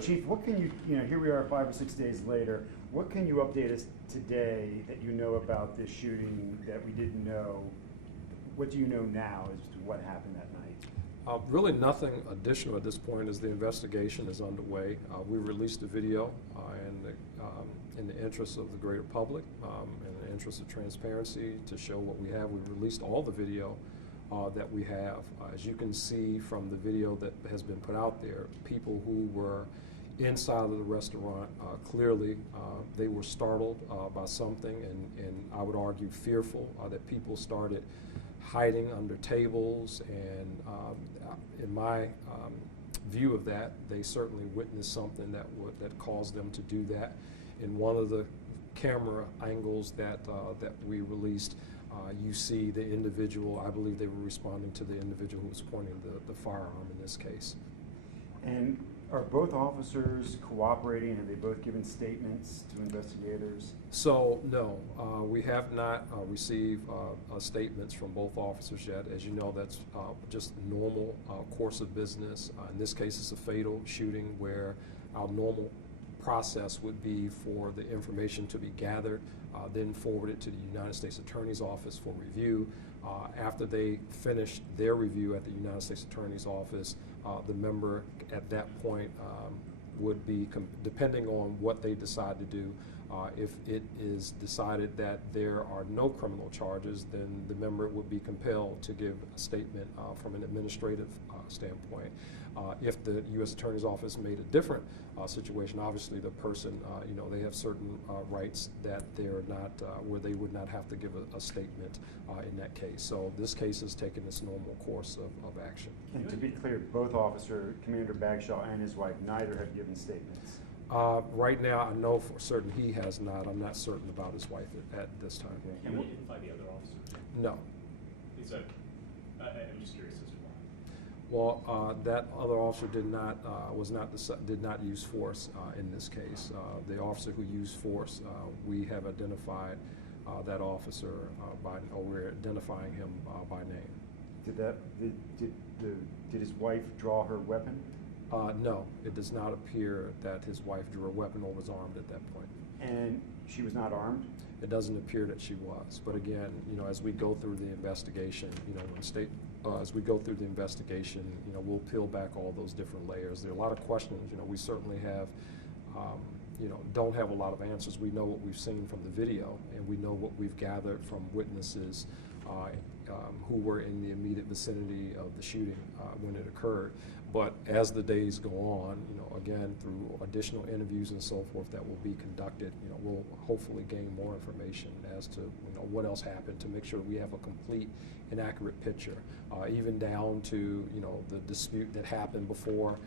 Chief, what can you know, here we are 5 or 6 days later, what can you update us today that you know about this shooting that we didn't know? What do you know now as to what happened that night? Really nothing additional at this point as the investigation is underway. We released a video in the interest of the greater public, in the interest of transparency to show what we have. We released all the video that we have. As you can see from the video that has been put out there, people who were inside of the restaurant, clearly they were startled by something and I would argue fearful that people started hiding under tables, and in my view of that, they certainly witnessed something that caused them to do that. In one of the camera angles that we released, you see the individual. I believe they were responding to the individual who was pointing the firearm in this case. And are both officers cooperating? Have they both given statements to investigators? So no, we have not received statements from both officers yet. As you know, that's just normal course of business. In this case, it's a fatal shooting where our normal process would be for the information to be gathered, then forwarded to the United States Attorney's Office for review. After they finish their review at the United States Attorney's Office, the member at that point would be, depending on what they decide to do, if it is decided that there are no criminal charges, then the member would be compelled to give a statement from an administrative standpoint. If the U.S. Attorney's Office made a different situation, obviously the person, you know, they have certain rights that they're not, where they would not have to give a statement in that case. So this case has taken its normal course of action. And to be clear, both officer, Commander Bagshaw and his wife, neither have given statements. Right now, I know for certain he has not. I'm not certain about his wife at this time. Okay. And we didn't find the other officer? No. I'm just curious as to why. Well, that other officer did not use force in this case. The officer who used force, we have identified that officer or we're identifying him by name. Did his wife draw her weapon? No, it does not appear that his wife drew a weapon or was armed at that point. And she was not armed? It doesn't appear that she was. But again, you know, as we go through the investigation, you know, as we go through the investigation, you know, we'll peel back all those different layers. There are a lot of questions. You know, we certainly have, you know, don't have a lot of answers. We know what we've seen from the video, and we know what we've gathered from witnesses who were in the immediate vicinity of the shooting when it occurred. But as the days go on, you know, again, through additional interviews and so forth that will be conducted, you know, we'll hopefully gain more information as to, you know, what else happened to make sure we have a complete and accurate picture, even down to, you know, the dispute that happened before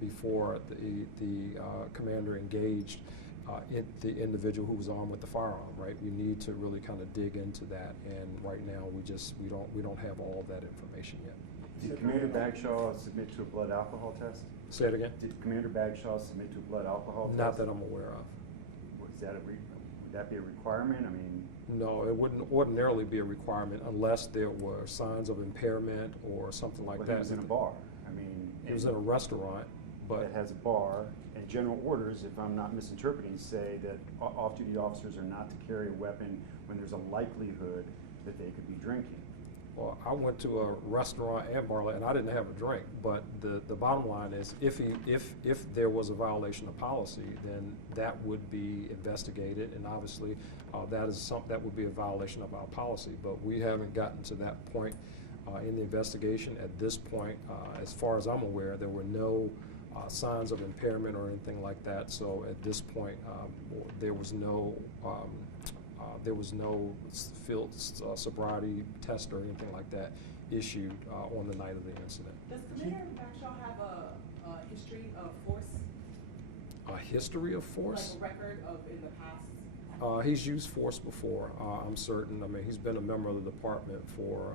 the commander engaged the individual who was armed with the firearm, right? We need to really kind of dig into that, and right now we don't have all of that information yet. Did Commander Bagshaw submit to a blood alcohol test? Say it again? Did Commander Bagshaw submit to a blood alcohol test? Not that I'm aware of. Would that be a requirement? I mean, no, it wouldn't ordinarily be a requirement unless there were signs of impairment or something like that. He was in a bar. I mean, he was in a restaurant, but that has a bar. And general orders, if I'm not misinterpreting, say that off-duty officers are not to carry a weapon when there's a likelihood that they could be drinking. Well, I went to a restaurant and bar, and I didn't have a drink. But the bottom line is, if there was a violation of policy, then that would be investigated, and obviously that would be a violation of our policy. But we haven't gotten to that point in the investigation. At this point, as far as I'm aware, there were no signs of impairment or anything like that. So at this point, there was no field sobriety test or anything like that issued on the night of the incident. Does Commander Bagshaw have a history of force? A history of force? Like a record of in the past? He's used force before, I'm certain. I mean, he's been a member of the department for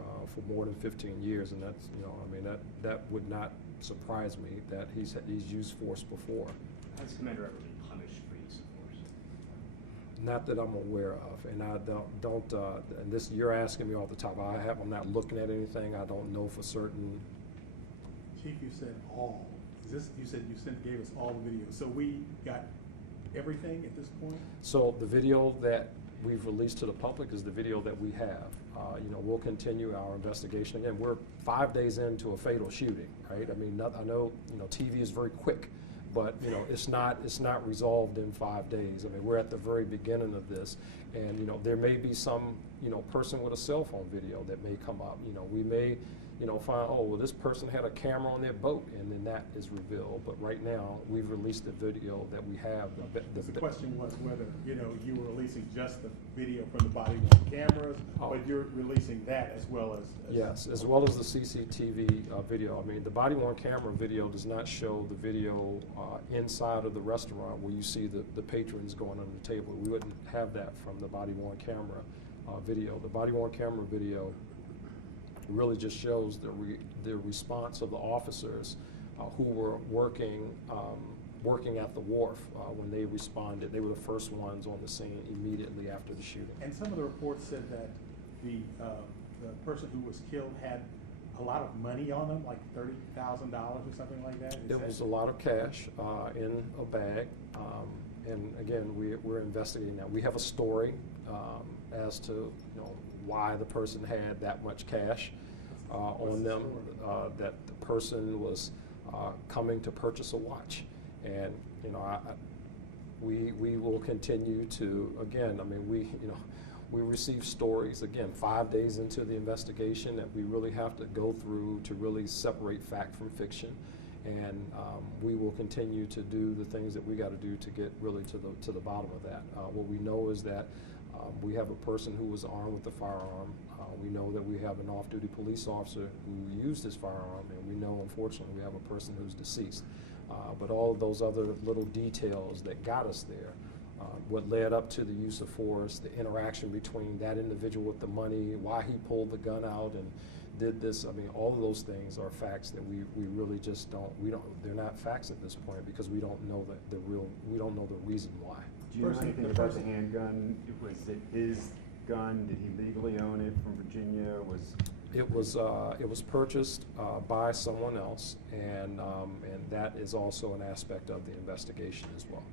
more than 15 years, and that's, you know, I mean, that would not surprise me that he's used force before. Has the commander ever been punished for use of force? Not that I'm aware of, and I don't and this, you're asking me off the top. I'm not looking at anything. I don't know for certain. Chief, you said all. Is you said gave us all the videos, so we got everything at this point? So the video that we've released to the public is the video that we have. We'll continue our investigation. Again, we're 5 days into a fatal shooting, right? I mean, I know, TV is very quick, but, it's not resolved in 5 days. I mean, we're at the very beginning of this, and, there may be some, person with a cell phone video that may come up. We may, find, oh, well, this person had a camera on their boat, and then that is revealed. But right now, we've released the video that we have. The question was whether, you were releasing just the video from the body-worn cameras, but you're releasing that as well as yes, as well as the CCTV video. I mean, the body-worn camera video does not show the video inside of the restaurant where you see the patrons going under the table. We wouldn't have that from the body-worn camera video. The body-worn camera video really just shows the response of the officers who were working at the Wharf when they responded. They were the first ones on the scene immediately after the shooting. And some of the reports said that the person who was killed had a lot of money on them, like $30,000 or something like that? It was a lot of cash in a bag. And again, we're investigating that. We have a story as to why the person had that much cash on them. That the person was coming to purchase a watch, and we will continue to, again. I mean, we receive stories, again, 5 days into the investigation, that we really have to go through to really separate fact from fiction. And we will continue to do the things that we got to do to get really to the bottom of that. What we know is that we have a person who was armed with a firearm. We know that we have an off-duty police officer who used his firearm, and we know, unfortunately, we have a person who's deceased. But all of those other little details that got us there, what led up to the use of force, the interaction between that individual with the money, why he pulled the gun out and did this. I mean, all of those things are facts that we really just they're not facts at this point, because we don't know we don't know the reason why. Do you know anything about the handgun? Was it his gun? Did he legally own it from Virginia? It was purchased by someone else, and that is also an aspect of the investigation as well.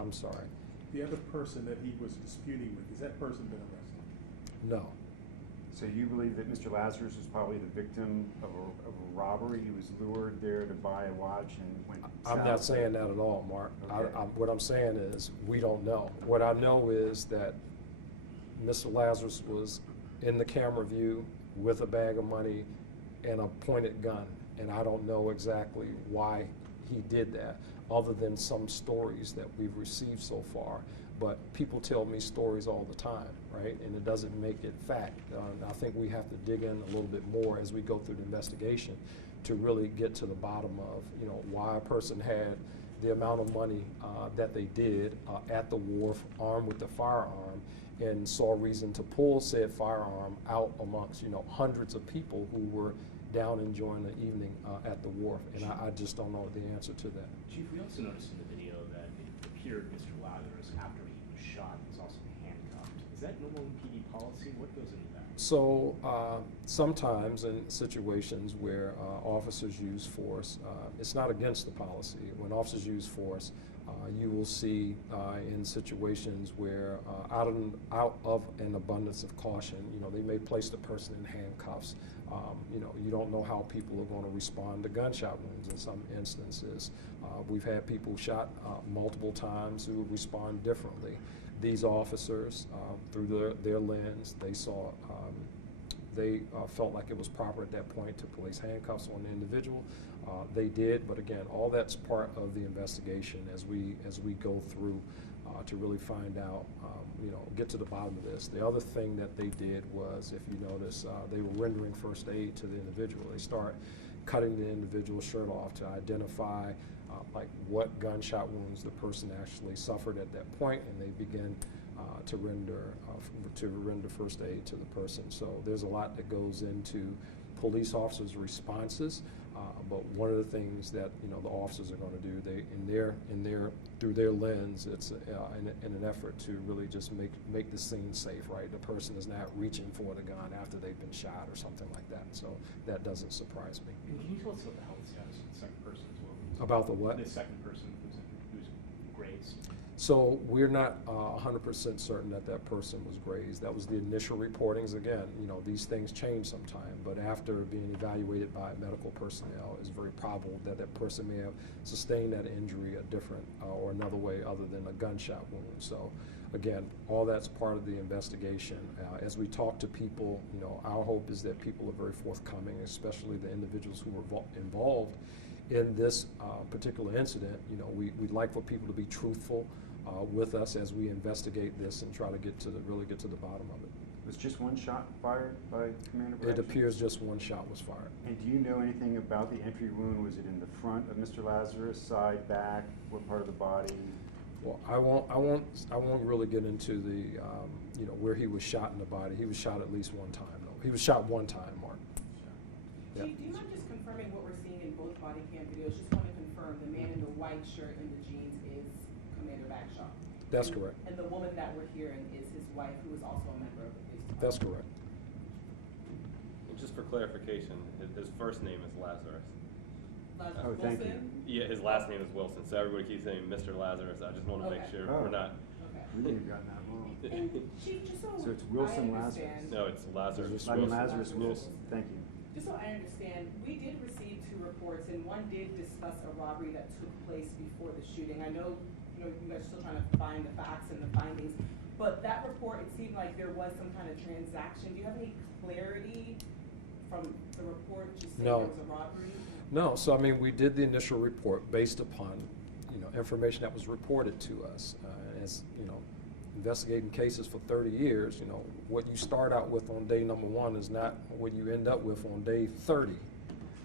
I'm sorry. The other person that he was disputing with, has that person been arrested? No. So you believe that Mr. Lazarus was probably the victim of a robbery? He was lured there to buy a watch and went south? I'm not saying that at all, Mark. Okay. What I'm saying is we don't know. What I know is that Mr. Lazarus was in the camera view with a bag of money and a pointed gun, and I don't know exactly why he did that, other than some stories that we've received so far. But people tell me stories all the time, right? And it doesn't make it fact. I think we have to dig in a little bit more as we go through the investigation to really get to the bottom of, why a person had the amount of money that they did at the Wharf, armed with the firearm, and saw reason to pull said firearm out amongst, hundreds of people who were down enjoying the evening at the Wharf. And I just don't know the answer to that. Chief, we also noticed in the video that it appeared Mr. Lazarus, after he was shot, was also handcuffed. Is that normal in PD policy? What goes into that? So sometimes in situations where officers use force, it's not against the policy. When officers use force, you will see in situations where out of an abundance of caution, they may place the person in handcuffs. You don't know how people are going to respond to gunshot wounds in some instances. We've had people shot multiple times who respond differently. These officers, through their lens, they saw, they felt like it was proper at that point to place handcuffs on the individual. They did, but again, all that's part of the investigation as we go through to really find out, get to the bottom of this. The other thing that they did was, if you notice, they were rendering first aid to the individual. They start cutting the individual's shirt off to identify like what gunshot wounds the person actually suffered at that point, and they begin to render first aid to the person. So there's a lot that goes into police officers' responses. But one of the things that the officers are going to do, through their lens, it's in an effort to really just make the scene safe, right? The person is not reaching for the gun after they've been shot or something like that. So that doesn't surprise me. And can you tell us about the health status of the second person as well? About the what? The second person who's grazed. So we're not 100% certain that that person was grazed. That was the initial reportings. Again, these things change sometime, but after being evaluated by medical personnel, it's very probable that that person may have sustained that injury a different or another way other than a gunshot wound. So again, all that's part of the investigation. As we talk to people, our hope is that people are very forthcoming, especially the individuals who were involved in this particular incident. We'd like for people to be truthful with us as we investigate this and try to really get to the bottom of it. Was just one shot fired by Commander Bagshaw? It appears just one shot was fired. And do you know anything about the entry wound? Was it in the front of Mr. Lazarus, side, back, what part of the body? Well, I won't really get into the where he was shot in the body. He was shot at least one time though. He was shot one time, Mark. Yeah. Chief, do you mind just confirming what we're seeing in both body cam videos? Just want to confirm the man in the white shirt and the jeans is Commander Bagshaw. That's correct. And the woman that we're hearing is his wife, who is also a member of the police department. That's correct. And just for clarification, his first name is Lazarus. Oh, thank you. Yeah, his last name is Wilson, so everybody keeps saying Mr. Lazarus. I just want to make Okay. sure Oh. we're not. Okay. We may have gotten that wrong. And Chief, just so So it's Wilson I Lazarus. understand, No, it's Lazarus. I mean, Wilson. Lazarus Wilson, thank you. just so I understand, we did receive 2 reports, and one did discuss a robbery that took place before the shooting. I know, you guys are still trying to find the facts and the findings, but that report, it seemed like there was some kind of transaction. Do you have any clarity from the report just saying No. there was a robbery? No, so I mean, we did the initial report based upon, information that was reported to us. As, investigating cases for 30 years, what you start out with on day number 1 is not what you end up with on day 30.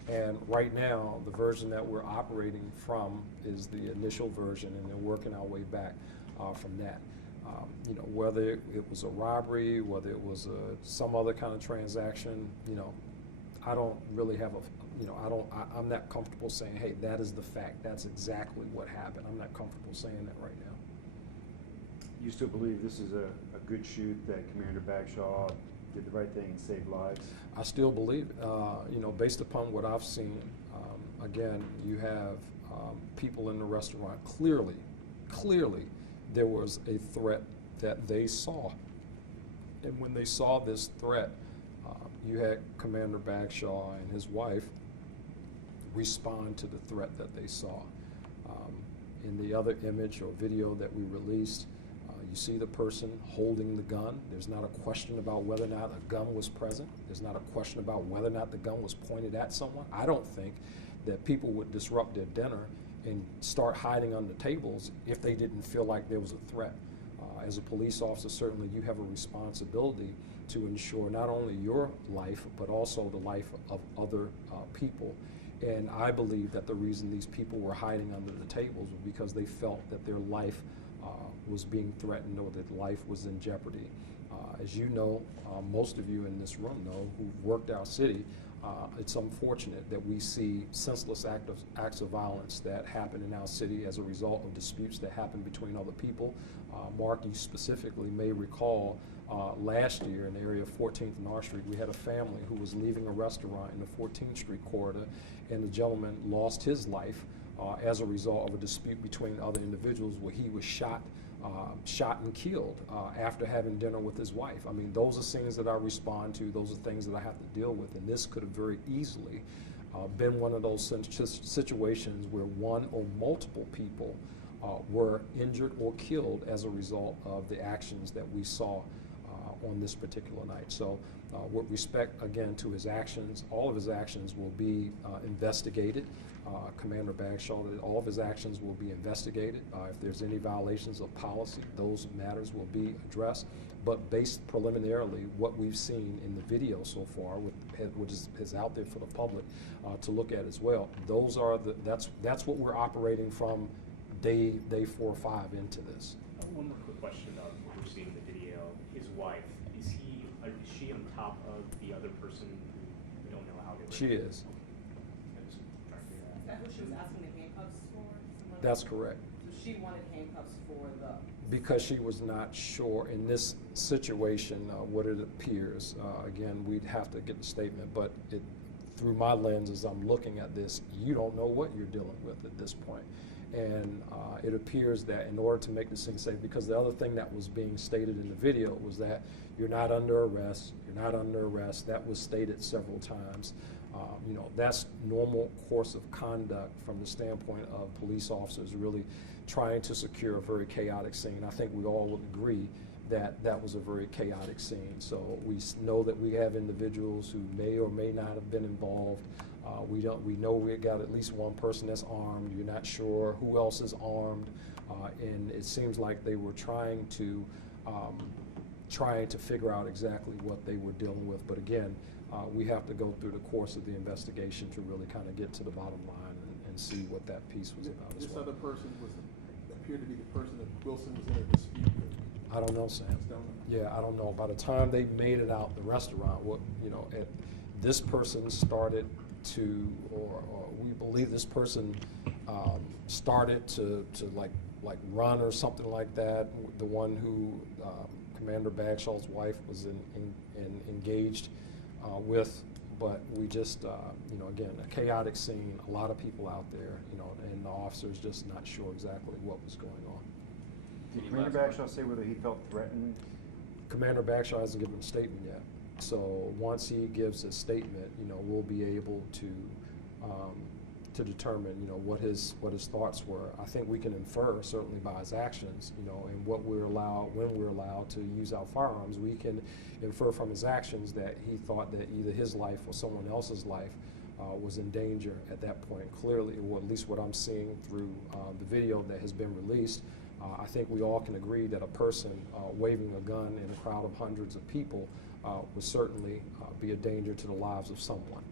And right now, the version that we're operating from is the initial version, and then working our way back from that. Whether it was a robbery, whether it was some other kind of transaction, I don't really have I'm not comfortable saying, hey, that is the fact, that's exactly what happened. I'm not comfortable saying that right now. You still believe this is a good shoot, that Commander Bagshaw did the right thing and saved lives? I still believe it. Based upon what I've seen, again, you have people in the restaurant. Clearly, there was a threat that they saw. And when they saw this threat, you had Commander Bagshaw and his wife respond to the threat that they saw. In the other image or video that we released, you see the person holding the gun. There's not a question about whether or not a gun was present. There's not a question about whether or not the gun was pointed at someone. I don't think that people would disrupt their dinner and start hiding under tables if they didn't feel like there was a threat. As a police officer, certainly you have a responsibility to ensure not only your life, but also the life of other people. And I believe that the reason these people were hiding under the tables was because they felt that their life was being threatened or that life was in jeopardy. As you know, most of you in this room know who've worked our city, it's unfortunate that we see senseless acts of violence that happen in our city as a result of disputes that happen between other people. Mark, you specifically may recall last year in the area of 14th and R Street, we had a family who was leaving a restaurant in the 14th Street corridor, and the gentleman lost his life as a result of a dispute between other individuals where he was shot and killed after having dinner with his wife. I mean, those are things that I respond to. Those are things that I have to deal with. And this could have very easily been one of those situations where one or multiple people were injured or killed as a result of the actions that we saw on this particular night. So with respect, again, to his actions, all of his actions will be investigated. Commander Bagshaw, all of his actions will be investigated. If there's any violations of policy, those matters will be addressed. But based preliminarily, what we've seen in the video so far, which is out there for the public to look at as well, those are that's what we're operating from day 4 or 5 into this. One more quick question about what we're seeing in the video. His wife, is she on top of the other person who we don't know how they were? She is. that who she was asking the handcuffs for? Someone- That's correct. So she wanted handcuffs for the. Because she was not sure in this situation what it appears. Again, we'd have to get the statement, but through my lens as I'm looking at this, you don't know what you're dealing with at this point. And it appears that in order to make this thing safe, because the other thing that was being stated in the video was that you're not under arrest, you're not under arrest. That was stated several times. You know, that's normal course of conduct from the standpoint of police officers really trying to secure a very chaotic scene. I think we all would agree that that was a very chaotic scene. So we know that we have individuals who may or may not have been involved. We know we got at least one person that's armed. You're not sure who else is armed, and it seems like they were trying to figure out exactly what they were dealing with. But again, we have to go through the course of the investigation to really kind of get to the bottom line and see what that piece was about as This well. other person appeared to be the person that Wilson was in a dispute with. I don't know, Sam. Don't know. Yeah, I don't know. By the time they made it out the restaurant, this person started to, or we believe this person started to like run or something like that. The one who Commander Bagshaw's wife was engaged with, but we just, again, a chaotic scene, a lot of people out there, and the officers just not sure exactly what was going on. Did Commander Bagshaw say whether he felt threatened? Commander Bagshaw hasn't given a statement yet. So once he gives a statement, we'll be able to determine, what his thoughts were. I think we can infer certainly by his actions, and what we're allowed, when we're allowed to use our firearms, we can infer from his actions that he thought that either his life or someone else's life was in danger at that point. Clearly, or at least what I'm seeing through the video that has been released, I think we all can agree that a person waving a gun in a crowd of hundreds of people would certainly be a danger to the lives of someone.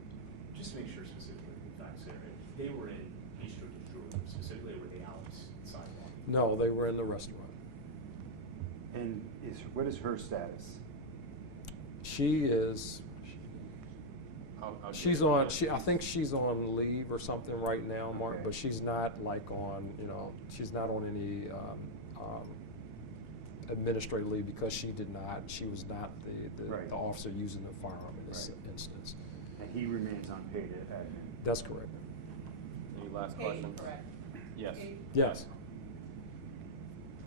Just to make sure specifically the facts there, they were in Bistro de Jour, specifically were they outside? No, they were in the restaurant. And what is her status? She is. She's on. I think she's on leave or something right now, Mark. Okay. But she's not like on. She's not on any administrative leave because she did not. She was not Right. the officer using the firearm in this Right. instance. And he remains unpaid admin. That's correct. Any last Paid, questions? correct. Yes. Paid. Yes.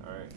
All right.